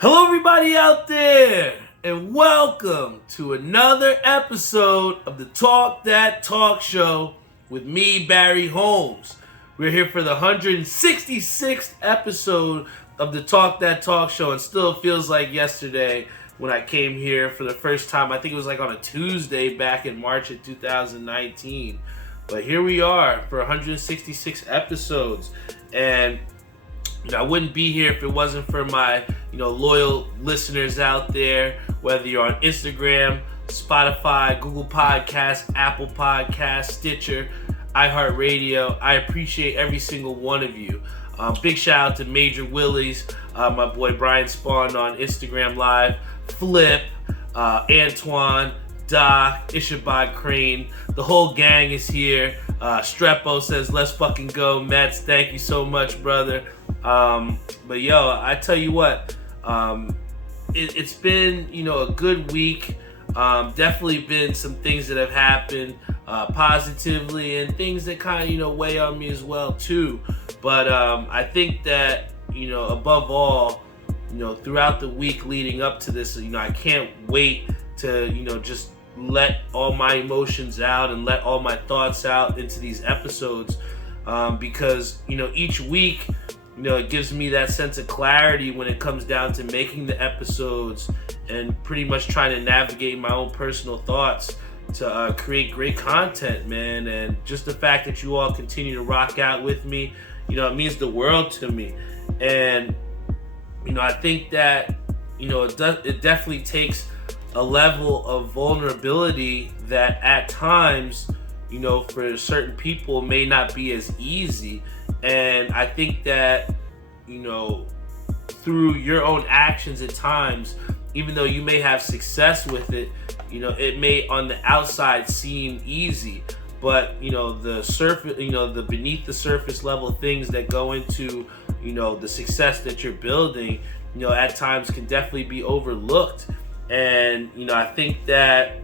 Hello, everybody out there, and welcome to another episode of the Talk That Talk Show with me, Barry Holmes. We're here for the 166th episode of the Talk That Talk Show, and still feels like yesterday when I came here for the first time. I think it was like on a Tuesday back in March of 2019. But here we are for 166 episodes, and I wouldn't be here if it wasn't for my, loyal listeners out there, whether you're on Instagram, Spotify, Google Podcasts, Apple Podcasts, Stitcher, iHeartRadio. I appreciate every single one of you. Big shout out to Major Willies, my boy Brian Spawn on Instagram Live, Flip, Antoine, Doc, Ishabad Crane. The whole gang is here. Strepo says, let's fucking go, Mets. Thank you so much, brother. But yo, I tell you what, it's been, a good week. Definitely been some things that have happened positively and things that kind of, weigh on me as well too. But I think that, above all, throughout the week leading up to this, I can't wait to, just let all my emotions out and let all my thoughts out into these episodes, because, each week, it gives me that sense of clarity when it comes down to making the episodes and pretty much trying to navigate my own personal thoughts to create great content, man. And just the fact that you all continue to rock out with me, it means the world to me. And, I think that, it definitely takes a level of vulnerability that at times, for certain people may not be as easy. And I think that, through your own actions at times, even though you may have success with it, it may on the outside seem easy, but, the surface, the beneath the surface level things that go into, the success that you're building, at times can definitely be overlooked. And, I think that,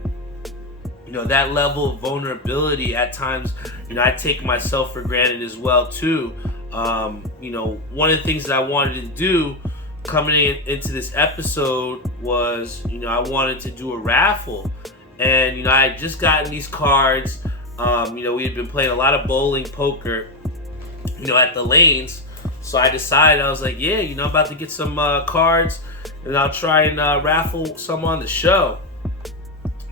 that level of vulnerability at times, I take myself for granted as well too. One of the things that I wanted to do coming into this episode was, I wanted to do a raffle. And, I had just gotten these cards. We had been playing a lot of bowling, poker, at the lanes. So I decided, I was like, yeah, I'm about to get some cards and I'll try and raffle some on the show.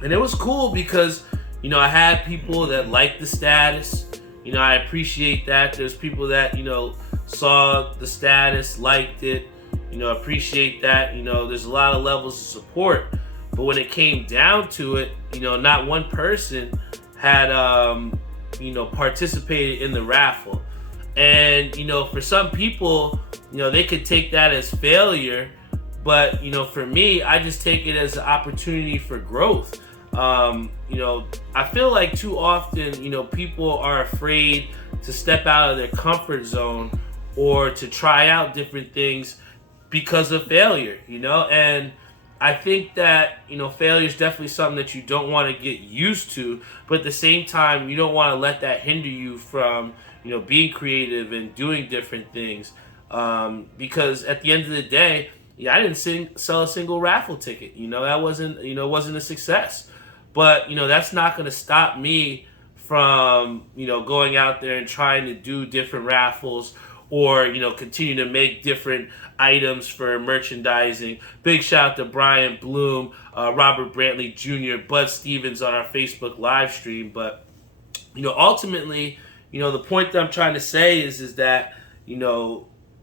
And it was cool because, I had people that liked the status. I appreciate that. There's people that, saw the status, liked it, appreciate that. There's a lot of levels of support. But when it came down to it, not one person had, participated in the raffle. And, for some people, they could take that as failure. But, for me, I just take it as an opportunity for growth. I feel like too often, people are afraid to step out of their comfort zone or to try out different things because of failure, and I think that, failure is definitely something that you don't want to get used to, but at the same time, you don't want to let that hinder you from, being creative and doing different things, because at the end of the day, I didn't sell a single raffle ticket, that wasn't a success. But, that's not going to stop me from, going out there and trying to do different raffles or, continue to make different items for merchandising. Big shout out to Brian Bloom, Robert Brantley Jr., Bud Stevens on our Facebook live stream. But, ultimately, the point that I'm trying to say is that,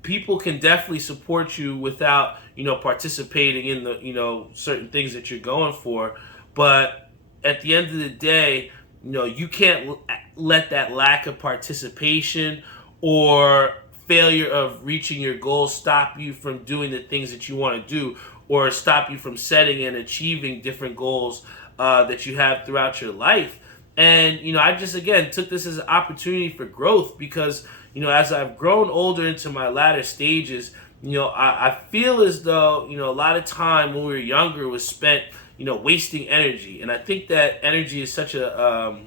people can definitely support you without, participating in the, certain things that you're going for. But at the end of the day, you can't let that lack of participation or failure of reaching your goals stop you from doing the things that you want to do or stop you from setting and achieving different goals that you have throughout your life. And, I just, again, took this as an opportunity for growth because, as I've grown older into my latter stages, I feel as though, a lot of time when we were younger was spent wasting energy. And I think that energy is such a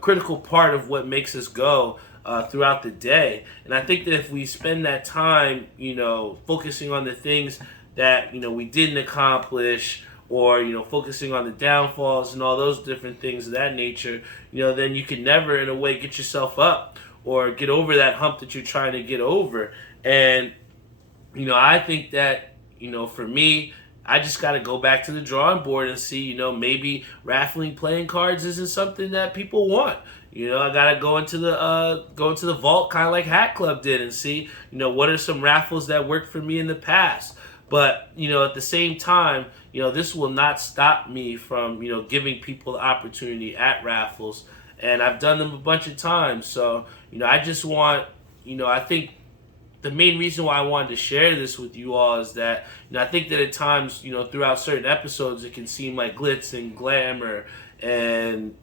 critical part of what makes us go throughout the day. And I think that if we spend that time, focusing on the things that, we didn't accomplish, or, focusing on the downfalls and all those different things of that nature, then you can never, in a way, get yourself up or get over that hump that you're trying to get over. And, I think that, for me, I just got to go back to the drawing board and see, maybe raffling playing cards isn't something that people want. I gotta go into the vault, kind of like Hat Club did, and see, what are some raffles that worked for me in the past. But at the same time, this will not stop me from giving people the opportunity at raffles, and I've done them a bunch of times. So I just want, I think the main reason why I wanted to share this with you all is that I think that at times, throughout certain episodes, it can seem like glitz and glamour and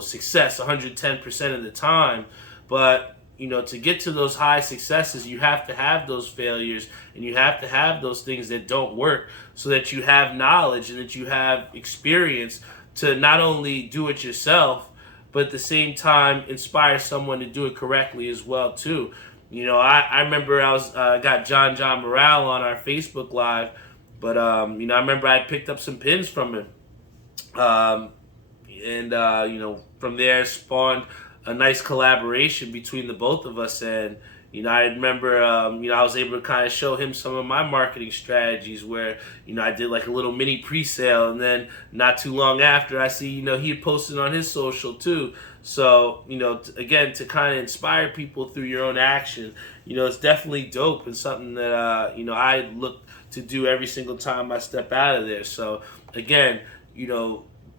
success 110% of the time. But to get to those high successes, you have to have those failures, and you have to have those things that don't work, so that you have knowledge and that you have experience to not only do it yourself, but at the same time inspire someone to do it correctly as well too. I remember I got John Morale on our Facebook Live, but I remember I picked up some pins from him, and from there spawned a nice collaboration between the both of us. And I remember I was able to kind of show him some of my marketing strategies, where I did like a little mini pre-sale, and then not too long after, I see he had posted on his social too. So again, to kind of inspire people through your own action, it's definitely dope, and something that I look to do every single time I step out of there. So again,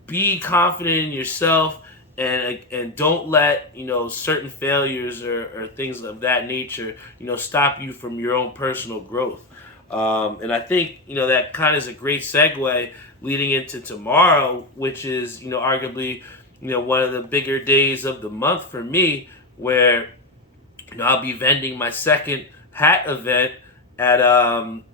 be confident in yourself, and don't let certain failures or things of that nature stop you from your own personal growth. And I think that kind of is a great segue leading into tomorrow, which is arguably one of the bigger days of the month for me, where I'll be vending my second hat event at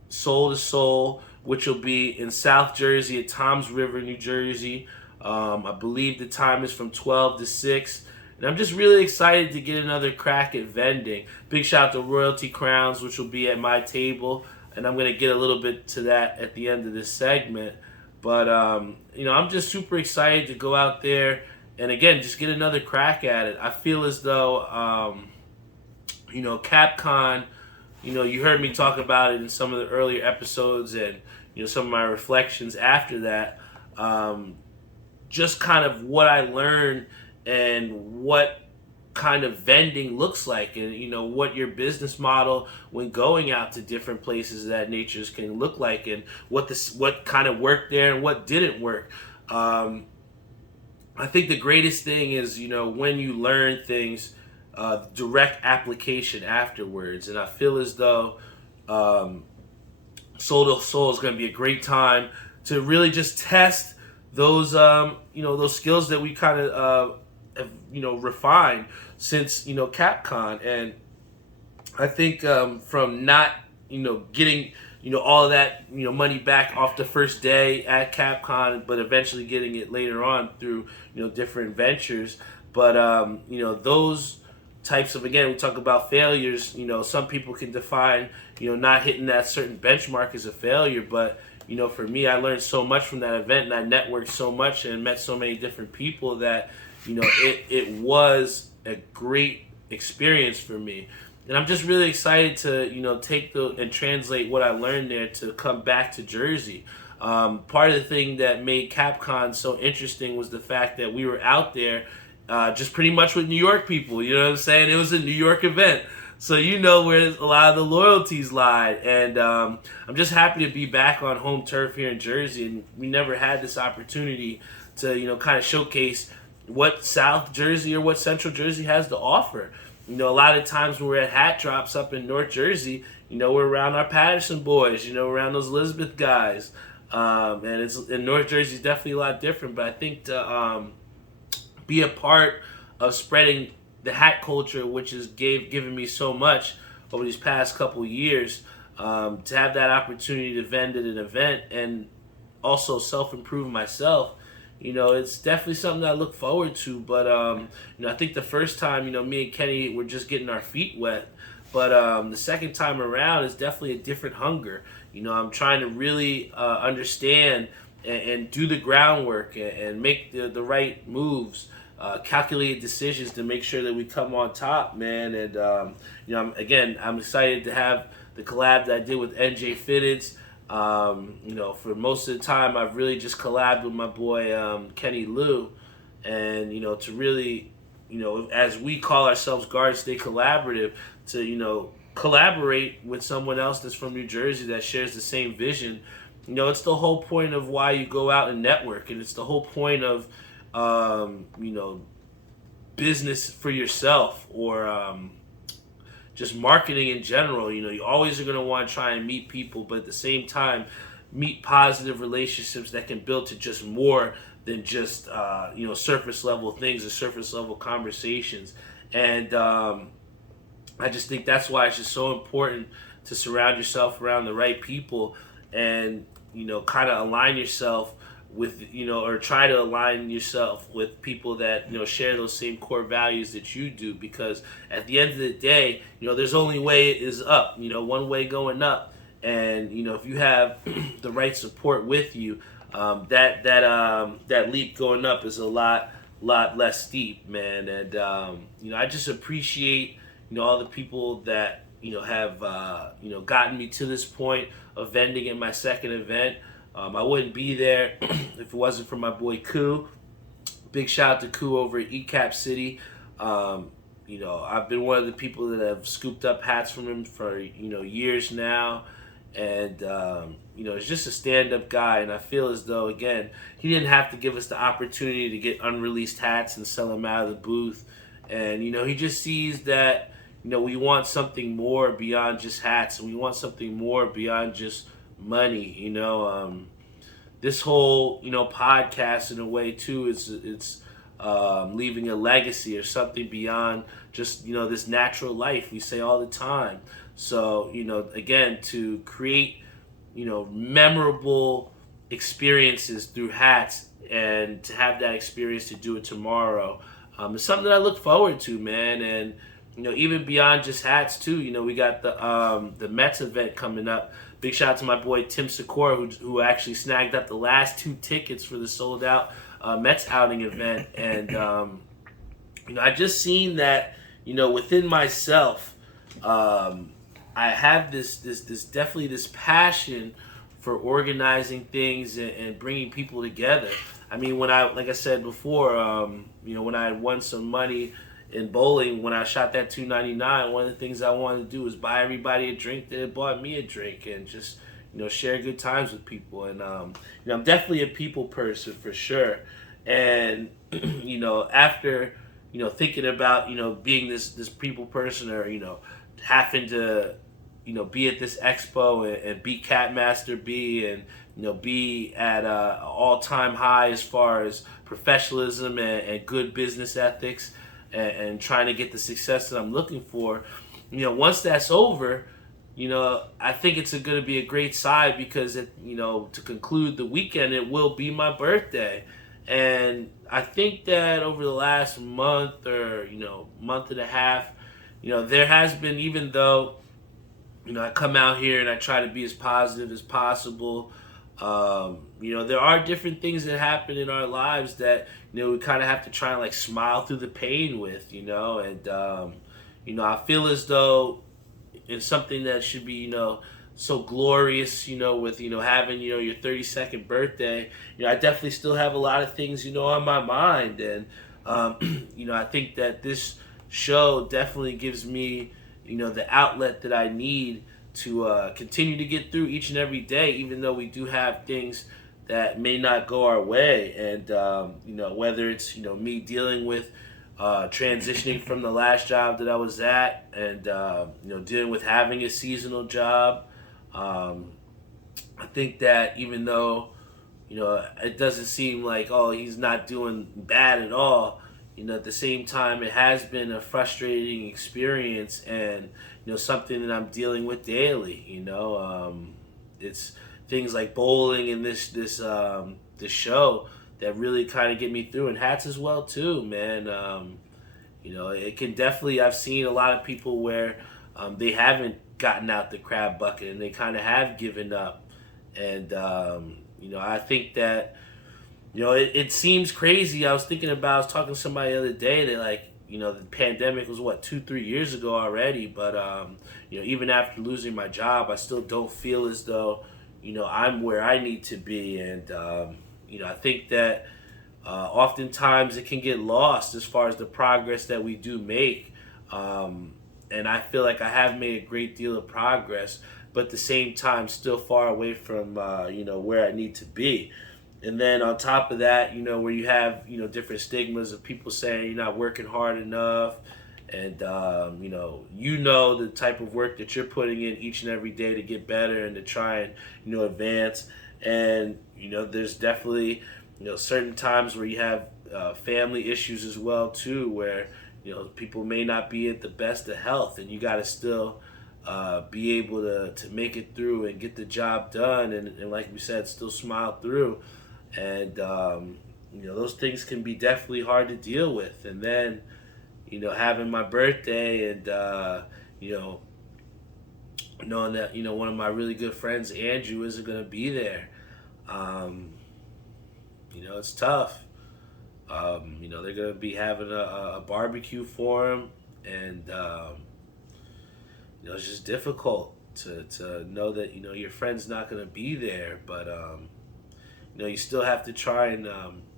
Soul to Soul, which will be in South Jersey at Toms River, New Jersey. I believe the time is from 12 to 6. And I'm just really excited to get another crack at vending. Big shout out to Royalty Crowns, which will be at my table. And I'm going to get a little bit to that at the end of this segment. But, I'm just super excited to go out there and, again, just get another crack at it. I feel as though, Capcom, you heard me talk about it in some of the earlier episodes, and, some of my reflections after that. Just kind of what I learned and what kind of vending looks like, and what your business model when going out to different places of that nature can look like, and what kind of worked there and what didn't work. I think the greatest thing is when you learn things, direct application afterwards. And I feel as though Soul to Soul is going to be a great time to really just test those those skills that we kind of have refined since Capcom. And I think from not getting all of that money back off the first day at Capcom, but eventually getting it later on through different ventures. But those types of, again, we talk about failures. Some people can define not hitting that certain benchmark as a failure, but for me, I learned so much from that event, and I networked so much and met so many different people that, it was a great experience for me. And I'm just really excited to, take and translate what I learned there to come back to Jersey. Part of the thing that made Capcom so interesting was the fact that we were out there just pretty much with New York people. You know what I'm saying? It was a New York event. So where a lot of the loyalties lie. And I'm just happy to be back on home turf here in Jersey. And we never had this opportunity to, kind of showcase what South Jersey or what Central Jersey has to offer. A lot of times when we're at hat drops up in North Jersey, we're around our Patterson boys, around those Elizabeth guys. And North Jersey is definitely a lot different. But I think to be a part of spreading the hat culture, which has given me so much over these past couple years, to have that opportunity to vend at an event and also self-improve myself, it's definitely something that I look forward to. But I think the first time, me and Kenny were just getting our feet wet. But the second time around is definitely a different hunger. I'm trying to really understand and do the groundwork and make the right moves, calculated decisions to make sure that we come on top, man. And I'm excited to have the collab that I did with NJ Fitteds. For most of the time, I've really just collabed with my boy Kenny Lou, and to really, as we call ourselves Garden State Collaborative, to collaborate with someone else that's from New Jersey that shares the same vision. It's the whole point of why you go out and network, and it's the whole point of business for yourself, or just marketing in general. You always are going to want to try and meet people, but at the same time, meet positive relationships that can build to just more than just surface level things or surface level conversations. And I just think that's why it's just so important to surround yourself around the right people, and kind of align yourself with or try to align yourself with people that share those same core values that you do, because at the end of the day, there's only way is up, one way going up. And if you have the right support with you, that leap going up is a lot less steep, man. And I just appreciate all the people that have gotten me to this point of vending at my second event. I wouldn't be there if it wasn't for my boy Koo. Big shout out to Koo over at ECAP City. I've been one of the people that have scooped up hats from him for years now, and he's just a stand-up guy. And I feel as though, again, he didn't have to give us the opportunity to get unreleased hats and sell them out of the booth. And he just sees that we want something more beyond just hats, and we want something more beyond just money. This whole podcast in a way too it's leaving a legacy or something beyond just this natural life we say all the time. So again, to create memorable experiences through hats, and to have that experience to do it tomorrow, is something that I look forward to, man. And even beyond just hats too, we got the Mets event coming up. Big shout out to my boy Tim Sikora, who actually snagged up the last 2 tickets for the sold out Mets outing event. And I just seen that within myself, I have this definitely this passion for organizing things and bringing people together. I mean, like I said before, when I had won some money in bowling, when I shot that $2.99, one of the things I wanted to do was buy everybody a drink that had bought me a drink, and just share good times with people. And I'm definitely a people person for sure. And after thinking about being this people person, or having to be at this expo and be Catmaster B, and be at an all-time high as far as professionalism and good business ethics, and trying to get the success that I'm looking for. Once that's over, I think it's going to be a great side, because to conclude the weekend, it will be my birthday. And I think that over the last month, or month and a half, there has been, even though I come out here and I try to be as positive as possible, there are different things that happen in our lives that we kind of have to try and smile through the pain with, and I feel as though it's something that should be so glorious, with having your 32nd birthday. I definitely still have a lot of things on my mind, and I think that this show definitely gives me the outlet that I need to continue to get through each and every day, even though we do have things that may not go our way. And whether it's me dealing with transitioning from the last job that I was at, and dealing with having a seasonal job, I think that even though it doesn't seem like, oh, he's not doing bad at all, at the same time, it has been a frustrating experience, and something that I'm dealing with daily. It's things like bowling and this show that really kind of get me through, and hats as well too, man. It can definitely, I've seen a lot of people where they haven't gotten out the crab bucket and they kind of have given up. And, I think that, it seems crazy. I was talking to somebody the other day that, like, the pandemic was, 2-3 years ago already. But, even after losing my job, I still don't feel as though, I'm where I need to be. And, I think that oftentimes it can get lost as far as the progress that we do make. And I feel like I have made a great deal of progress, but at the same time, still far away from, where I need to be. And then on top of that, where you have, different stigmas of people saying you're not working hard enough. And, the type of work that you're putting in each and every day to get better and to try and, advance. And, there's definitely, certain times where you have family issues as well, too, where, people may not be at the best of health, and you got to still be able to make it through and get the job done. And like we said, still smile through. And, those things can be definitely hard to deal with. And then, having my birthday and, knowing that, one of my really good friends, Andrew, isn't going to be there. It's tough. They're going to be having a barbecue for him. And, it's just difficult to know that, your friend's not going to be there. But, you still have to try and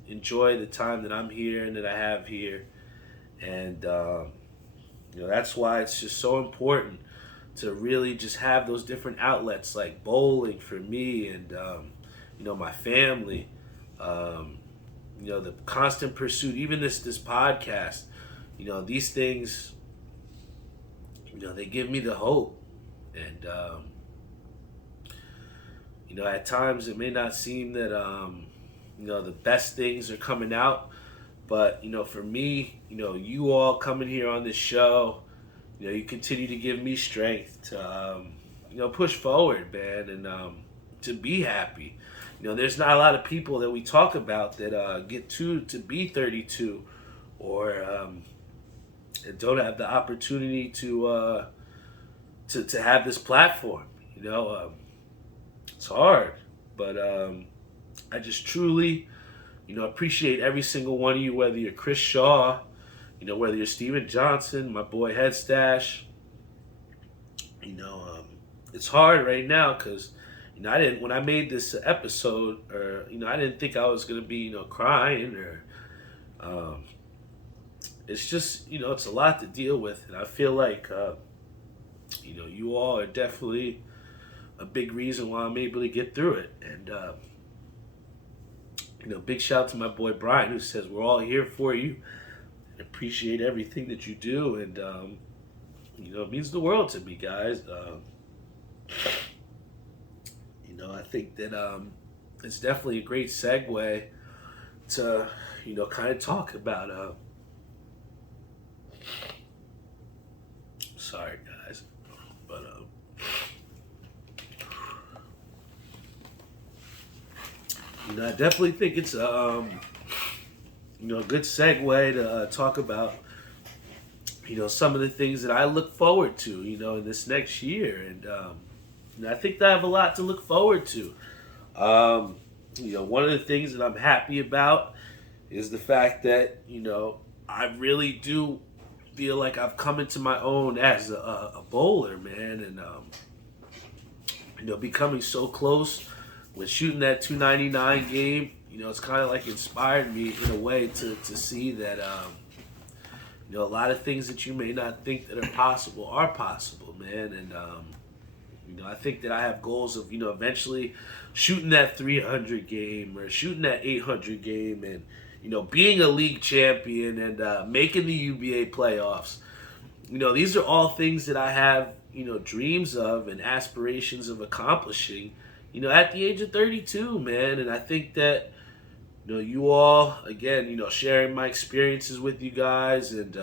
enjoy the time that I'm here and that I have here. And, that's why it's just so important to really just have those different outlets like bowling for me and, my family. The constant pursuit, even this podcast, these things, they give me the hope. And, at times it may not seem that, the best things are coming out. But, for me, you all coming here on this show, you continue to give me strength to, push forward, man, and to be happy. There's not a lot of people that we talk about that get to be 32 or and don't have the opportunity to have this platform. It's hard, but I just truly, appreciate every single one of you, whether you're Chris Shaw, whether you're Steven Johnson, my boy Head Stash. It's hard right now because, when I made this episode, or, I didn't think I was going to be, crying or, it's just, it's a lot to deal with. And I feel like, you all are definitely a big reason why I'm able to get through it. And, big shout out to my boy Brian, who says we're all here for you and appreciate everything that you do. And, it means the world to me, guys. I think that it's definitely a great segue to, kind of talk about, sorry guys, but, I definitely think it's, a good segue to talk about, some of the things that I look forward to, in this next year. And, I think that I have a lot to look forward to. One of the things that I'm happy about is the fact that, I really do feel like I've come into my own as a bowler, man. And, becoming so close with shooting that 299 game, it's kind of like inspired me in a way to see that, a lot of things that you may not think that are possible, man. And, I think that I have goals of, eventually shooting that 300 game or shooting that 800 game and, being a league champion and making the UBA playoffs. These are all things that I have, dreams of and aspirations of accomplishing, at the age of 32, man. And I think that, you all, again, sharing my experiences with you guys and,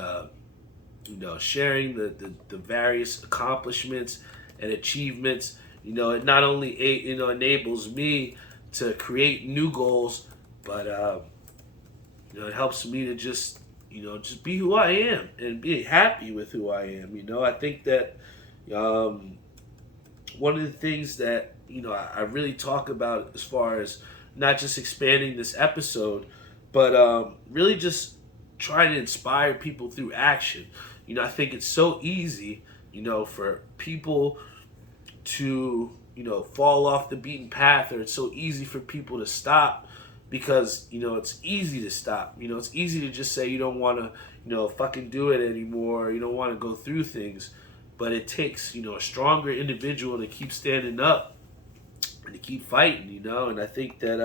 sharing the various accomplishments and achievements, it not only enables me to create new goals, but it helps me to just be who I am and be happy with who I am. I think that one of the things that, I really talk about as far as not just expanding this episode, but really just trying to inspire people through action. I think it's so easy, for people to, fall off the beaten path, or it's so easy for people to stop because, it's easy to stop. It's easy to just say you don't want to, fucking do it anymore. You don't want to go through things. But it takes, a stronger individual to keep standing up and to keep fighting, And I think that,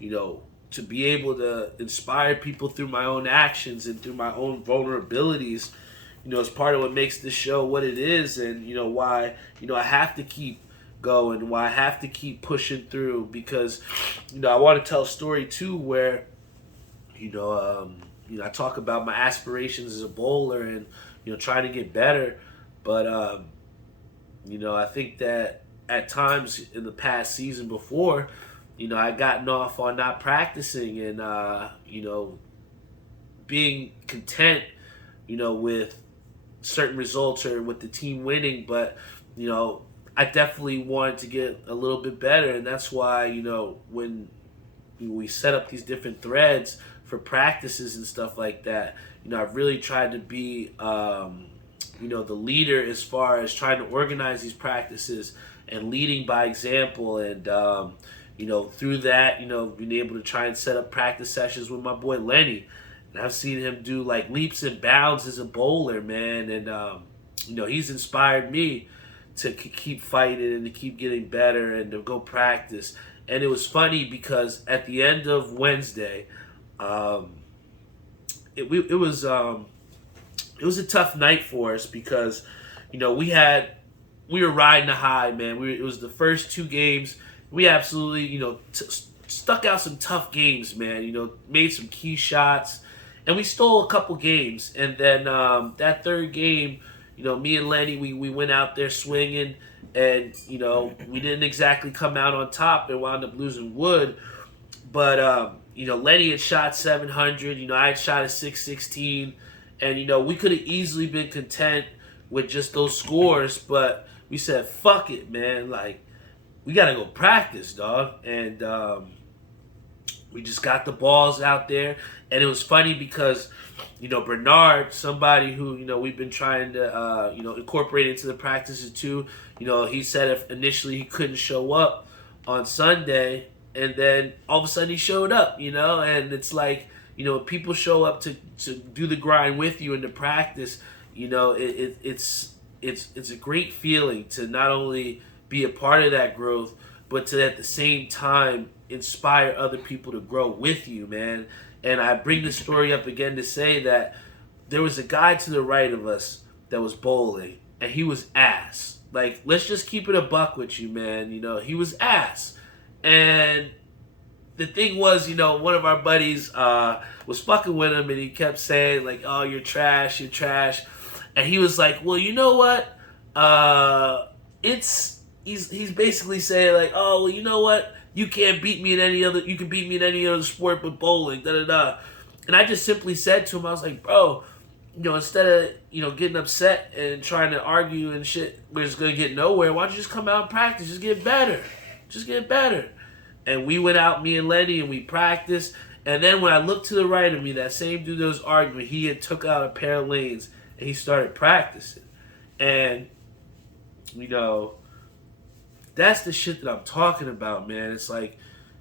to be able to inspire people through my own actions and through my own vulnerabilities, is part of what makes this show what it is, and, why, I have to keep going, why I have to keep pushing through, because, I want to tell a story too where, I talk about my aspirations as a bowler and, trying to get better. But, I think that at times in the past season before, I gotten off on not practicing and, being content, with certain results or with the team winning. But, I definitely wanted to get a little bit better. And that's why, when we set up these different threads for practices and stuff like that, I've really tried to be, the leader as far as trying to organize these practices and leading by example. And, through that, being able to try and set up practice sessions with my boy Lenny. And I've seen him do like leaps and bounds as a bowler, man. And, he's inspired me to keep fighting and to keep getting better and to go practice. And it was funny because at the end of Wednesday, it was a tough night for us because, we were riding a high, man. It was the first two games. We absolutely, stuck out some tough games, man. Made some key shots, and we stole a couple games. And then that third game, me and Lenny, we went out there swinging, and, we didn't exactly come out on top and wound up losing wood. But, Lenny had shot 700. I had shot a 616. And, we could have easily been content with just those scores, but we said, fuck it, man. Like, we got to go practice, dog. And we just got the balls out there. And it was funny because, Bernard, somebody who, we've been trying to, incorporate into the practices too, he said if initially he couldn't show up on Sunday, and then all of a sudden he showed up, and it's like, people show up to do the grind with you and to practice, it's a great feeling to not only be a part of that growth, but to at the same time inspire other people to grow with you, man. And I bring this story up again to say that there was a guy to the right of us that was bowling, and he was ass. Like, let's just keep it a buck with you, man. He was ass. And the thing was, one of our buddies was fucking with him, and he kept saying, like, oh, you're trash. And he was like, well, you know what? He's basically saying, like, oh, well, you know what? You can't beat me in any other, you can beat me in any other sport but bowling, da-da-da. And I just simply said to him, I was like, bro, instead of, getting upset and trying to argue and shit, we're just going to get nowhere, why don't you just come out and practice? Just get better. And we went out, me and Lenny, and we practiced. And then when I looked to the right of me, that same dude that was arguing, he had took out a pair of lanes, and he started practicing. And, that's the shit that I'm talking about, man. It's like,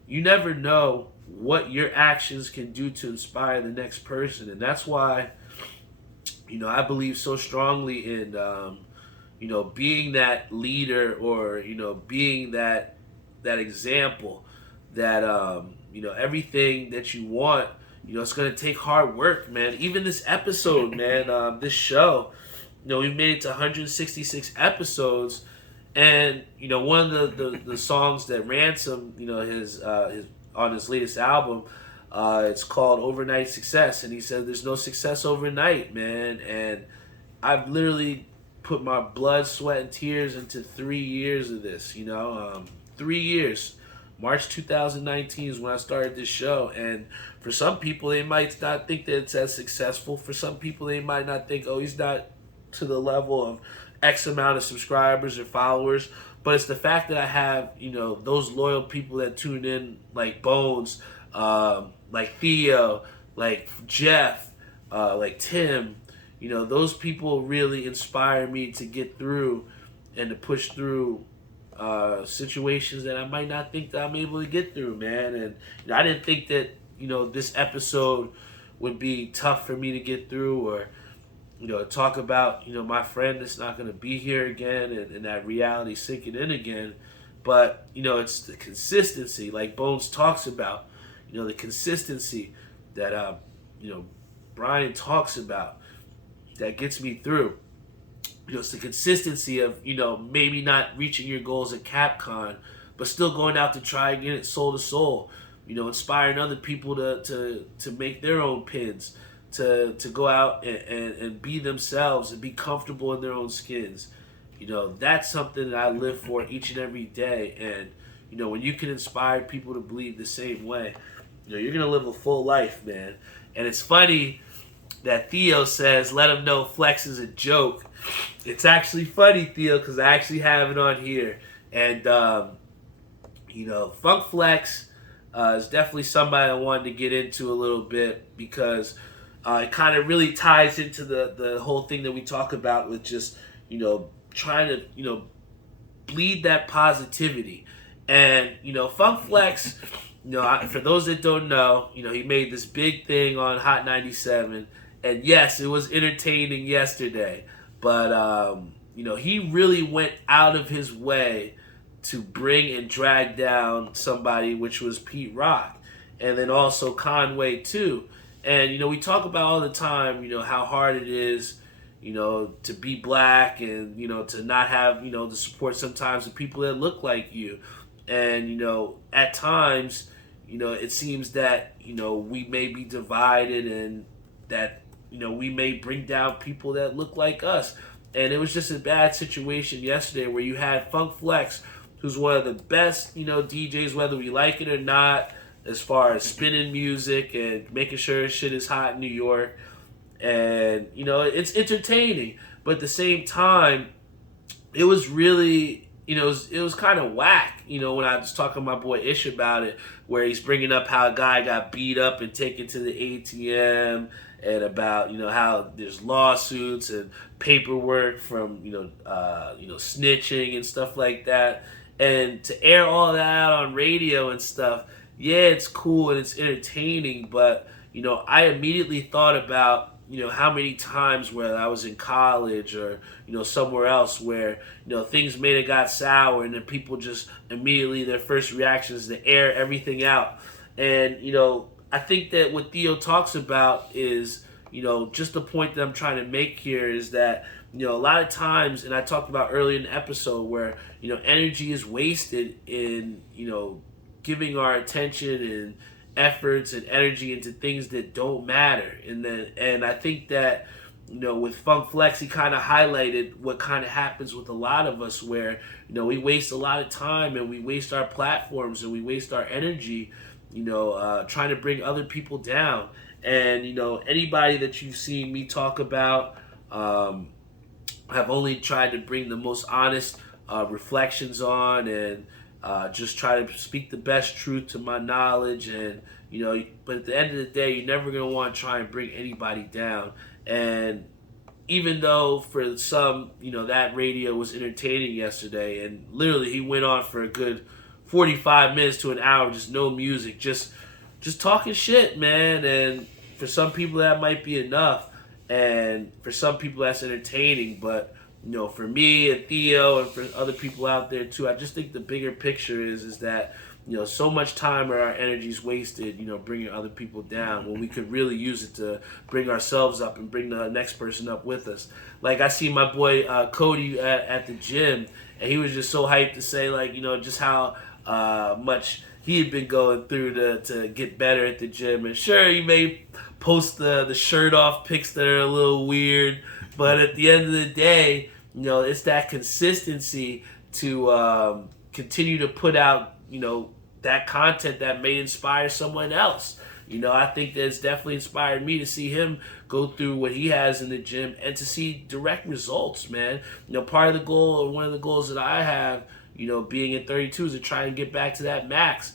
you never know what your actions can do to inspire the next person. And that's why, I believe so strongly in, being that leader or, being that example that, everything that you want, it's going to take hard work, man. Even this episode, man, this show, we've made it to 166 episodes. And, one of the songs that Ransom, his on his latest album, it's called Overnight Success. And he said there's no success overnight, man. And I've literally put my blood, sweat, and tears into 3 years of this, 3 years. March 2019 is when I started this show. And for some people, they might not think that it's as successful. For some people, they might not think, oh, he's not to the level of X amount of subscribers or followers, but it's the fact that I have, those loyal people that tune in, like Bones, like Theo, like Jeff, like Tim. Those people really inspire me to get through and to push through situations that I might not think that I'm able to get through, man. And I didn't think that this episode would be tough for me to get through, or talk about my friend that's not going to be here again, and that reality sinking in again. But it's the consistency, like Bones talks about, the consistency that Brian talks about, that gets me through. It's the consistency of maybe not reaching your goals at Capcom, but still going out to try again at Soul to Soul. Inspiring other people to make their own pins, to go out and be themselves and be comfortable in their own skins. That's something that I live for each and every day. And when you can inspire people to believe the same way, you're gonna live a full life, man. And it's funny that Theo says, "Let him know flex is a joke." It's actually funny, Theo, because I actually have it on here. And Funk Flex is definitely somebody I wanted to get into a little bit, because it kind of really ties into the whole thing that we talk about with just trying to bleed that positivity. And Funk Flex, for those that don't know, he made this big thing on Hot 97, and yes, it was entertaining yesterday, but he really went out of his way to bring and drag down somebody, which was Pete Rock, and then also Conway too. And we talk about all the time, how hard it is, to be black, and to not have the support sometimes of people that look like you. And at times, it seems that we may be divided, and that we may bring down people that look like us. And it was just a bad situation yesterday where you had Funk Flex, who's one of the best DJs, whether we like it or not, as far as spinning music and making sure shit is hot in New York. And it's entertaining, but at the same time, it was really it was kind of whack. When I was talking to my boy Ish about it, where he's bringing up how a guy got beat up and taken to the ATM, and about how there's lawsuits and paperwork from snitching and stuff like that. And to air all that out on radio and stuff, yeah, it's cool and it's entertaining, but I immediately thought about how many times where I was in college or somewhere else where things may have got sour, and then people just immediately, their first reaction is to air everything out. And I think that what Theo talks about is just the point that I'm trying to make here is that a lot of times, and I talked about earlier in the episode, where energy is wasted in giving our attention and efforts and energy into things that don't matter. And I think that with Funk Flex, he kind of highlighted what kind of happens with a lot of us, where we waste a lot of time, and we waste our platforms, and we waste our energy trying to bring other people down. And anybody that you've seen me talk about, I've only tried to bring the most honest reflections on, and just try to speak the best truth to my knowledge. And but at the end of the day, you're never going to want to try and bring anybody down. And even though for some that radio was entertaining yesterday, and literally he went on for a good 45 minutes to an hour, just no music, just talking shit, man. And for some people that might be enough, and for some people that's entertaining. But for me and Theo, and for other people out there too, I just think the bigger picture is that so much time or our energy is wasted bringing other people down, when we could really use it to bring ourselves up and bring the next person up with us. Like, I see my boy Cody at the gym, and he was just so hyped to say, like, just how much he had been going through to get better at the gym. And sure, he may post the shirt off pics that are a little weird, but at the end of the day, it's that consistency to continue to put out that content that may inspire someone else. I think that it's definitely inspired me to see him go through what he has in the gym and to see direct results, man. Part of the goal, or one of the goals that I have, being at 32, is to try and get back to that max.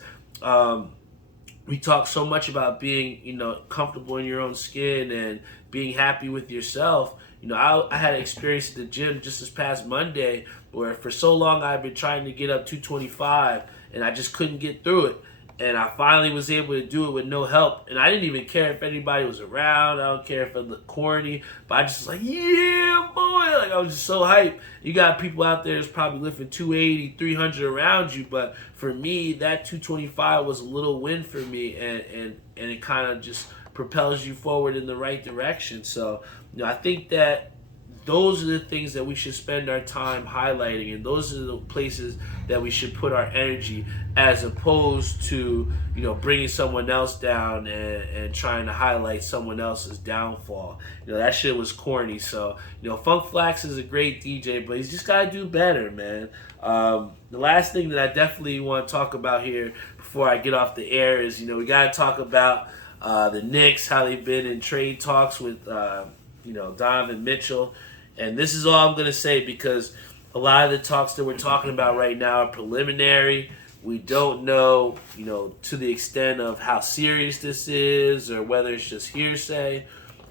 We talk so much about being, comfortable in your own skin and being happy with yourself. I had an experience at the gym just this past Monday where for so long I've been trying to get up 225 and I just couldn't get through it. And I finally was able to do it with no help. And I didn't even care if anybody was around. I don't care if it looked corny. But I just was like, yeah, boy. Like, I was just so hyped. You got people out there that's probably lifting 280, 300 around you. But for me, that 225 was a little win for me. And it kind of just propels you forward in the right direction. So, I think that those are the things that we should spend our time highlighting, and those are the places that we should put our energy, as opposed to bringing someone else down and trying to highlight someone else's downfall. That shit was corny. So Funk Flax is a great DJ, but he's just got to do better, man. The last thing that I definitely want to talk about here before I get off the air is we got to talk about the Knicks, how they've been in trade talks with Donovan Mitchell. And this is all I'm going to say, because a lot of the talks that we're talking about right now are preliminary. We don't know, to the extent of how serious this is or whether it's just hearsay.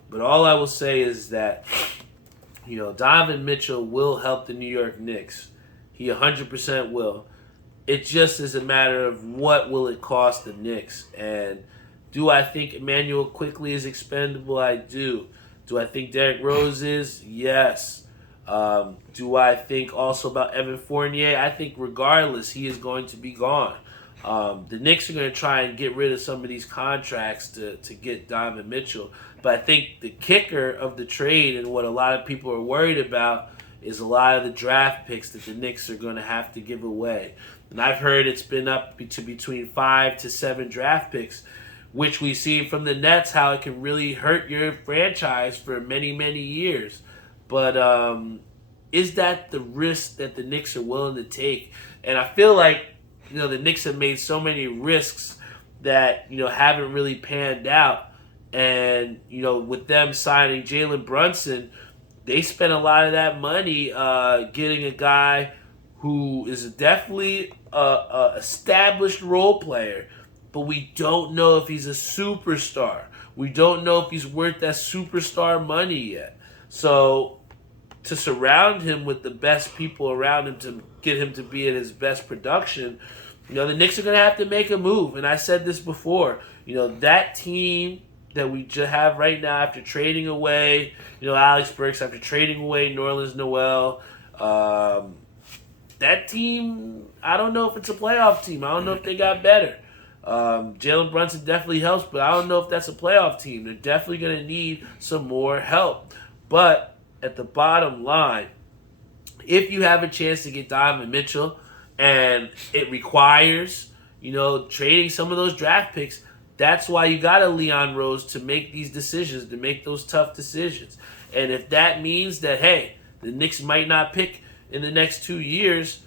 But all I will say is that, Donovan Mitchell will help the New York Knicks. He 100% will. It just is a matter of what will it cost the Knicks. And do I think Emmanuel Quickley is expendable? I do. Do I think Derrick Rose is? Yes. Do I think also about Evan Fournier? I think regardless, he is going to be gone. The Knicks are going to try and get rid of some of these contracts to get Donovan Mitchell. But I think the kicker of the trade, and what a lot of people are worried about, is a lot of the draft picks that the Knicks are going to have to give away. And I've heard it's been up to between 5 to 7 draft picks, which we see from the Nets how it can really hurt your franchise for many, many years. But is that the risk that the Knicks are willing to take? And I feel like, the Knicks have made so many risks that, haven't really panned out. And, with them signing Jalen Brunson, they spent a lot of that money getting a guy who is definitely a established role player. But we don't know if he's a superstar. We don't know if he's worth that superstar money yet. So to surround him with the best people around him to get him to be at his best production, the Knicks are going to have to make a move. And I said this before, that team that we just have right now, after trading away, Alex Burks, after trading away Nerlens Noel, that team, I don't know if it's a playoff team. I don't know if they got better. Jalen Brunson definitely helps, but I don't know if that's a playoff team. They're definitely going to need some more help. But at the bottom line, if you have a chance to get Donovan Mitchell and it requires, trading some of those draft picks, that's why you got a Leon Rose to make these decisions, to make those tough decisions. And if that means that, hey, the Knicks might not pick in the next 2 years,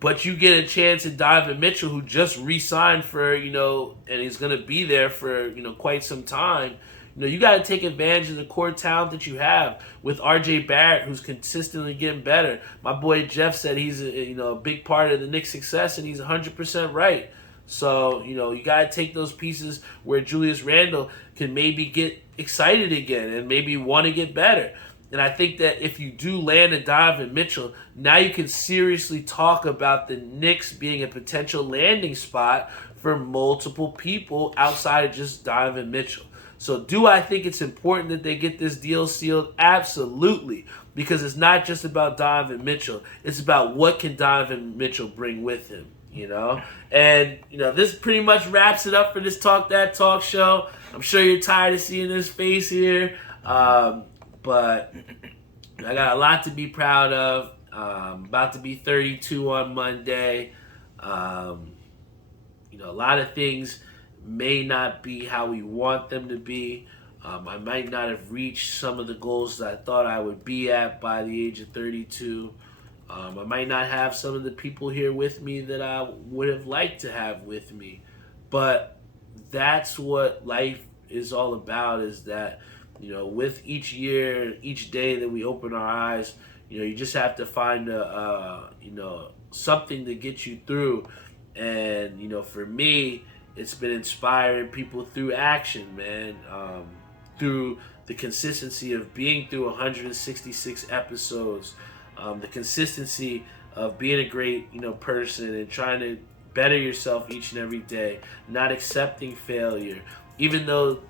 but you get a chance at Donovan Mitchell, who just re-signed for, and he's going to be there for, quite some time. You got to take advantage of the core talent that you have with R.J. Barrett, who's consistently getting better. My boy Jeff said he's a big part of the Knicks' success, and he's 100% right. So, you got to take those pieces where Julius Randle can maybe get excited again and maybe want to get better. And I think that if you do land a Donovan Mitchell, now you can seriously talk about the Knicks being a potential landing spot for multiple people outside of just Donovan Mitchell. So do I think it's important that they get this deal sealed? Absolutely. Because it's not just about Donovan Mitchell. It's about what can Donovan Mitchell bring with him, And, this pretty much wraps it up for this Talk That Talk show. I'm sure you're tired of seeing this face here. But I got a lot to be proud of. About to be 32 on Monday. A lot of things may not be how we want them to be. I might not have reached some of the goals that I thought I would be at by the age of 32. I might not have some of the people here with me that I would have liked to have with me. But that's what life is all about, is that, with each year, each day that we open our eyes, you just have to find something to get you through. And, for me, it's been inspiring people through action, man. Through the consistency of being through 166 episodes, the consistency of being a great, person and trying to better yourself each and every day, not accepting failure, even though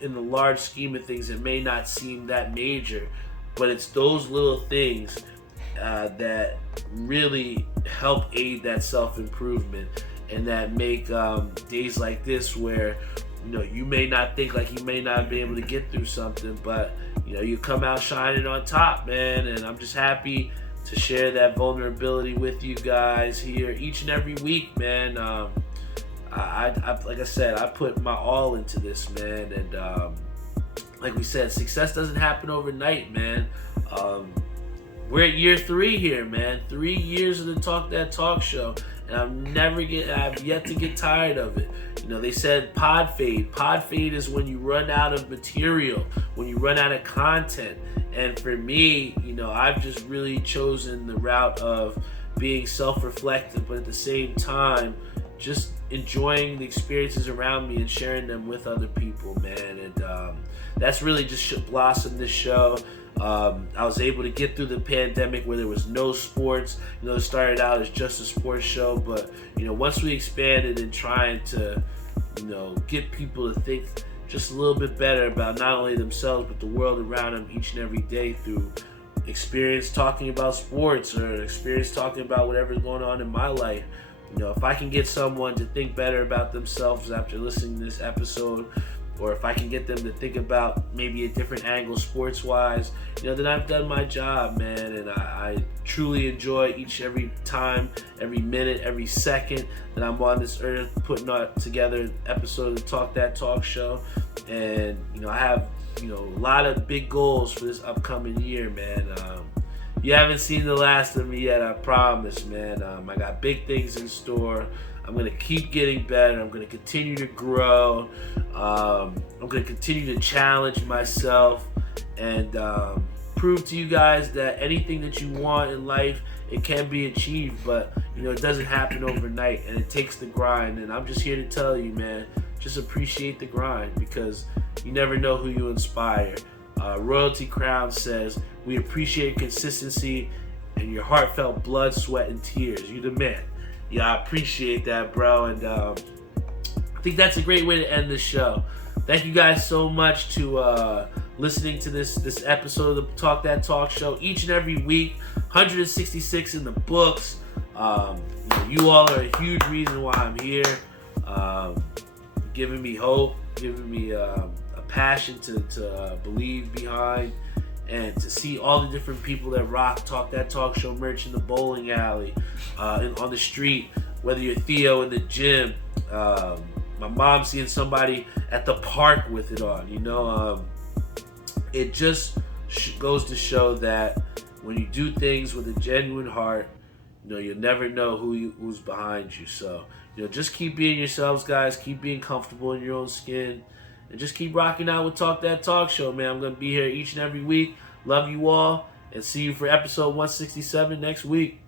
in the large scheme of things it may not seem that major, but it's those little things that really help aid that self-improvement, and that make days like this where you may not think like you may not be able to get through something, but you come out shining on top, man. And I'm just happy to share that vulnerability with you guys here each and every week, man. I like I said, I put my all into this, man. And like we said, success doesn't happen overnight, man. We're at year 3 here, man. 3 years of the Talk That Talk show, and I've yet to get tired of it. They said pod fade. Pod fade is when you run out of material, when you run out of content. And for me, I've just really chosen the route of being self-reflective, but at the same time, just enjoying the experiences around me and sharing them with other people, man. And that's really just blossomed this show. I was able to get through the pandemic where there was no sports. It started out as just a sports show, but once we expanded and trying to get people to think just a little bit better about not only themselves but the world around them each and every day through experience talking about sports or experience talking about whatever's going on in my life. If I can get someone to think better about themselves after listening to this episode, or if I can get them to think about maybe a different angle sports-wise, then I've done my job, man. And I truly enjoy each every time, every minute, every second that I'm on this earth putting together an episode of the Talk That Talk show. And, I have, a lot of big goals for this upcoming year, man. You haven't seen the last of me yet, I promise, man. I got big things in store. I'm going to keep getting better. I'm going to continue to grow. I'm going to continue to challenge myself and prove to you guys that anything that you want in life, it can be achieved, but it doesn't happen overnight, and it takes the grind. And I'm just here to tell you, man, just appreciate the grind, because you never know who you inspire. Royalty Crown says, we appreciate consistency and your heartfelt blood, sweat, and tears. You the man. Yeah, I appreciate that, bro. And I think that's a great way to end this show. Thank you guys so much to listening to this episode of the Talk That Talk show each and every week. 166 in the books. You all are a huge reason why I'm here. Giving me hope, giving me a passion to believe behind, and to see all the different people that rock Talk That Talk show merch in the bowling alley, on the street, whether you're Theo in the gym, my mom seeing somebody at the park with it on, it just goes to show that when you do things with a genuine heart, you'll never know who's behind you. So, just keep being yourselves, guys. Keep being comfortable in your own skin. And just keep rocking out with Talk That Talk show, man. I'm going to be here each and every week. Love you all. And see you for episode 167 next week.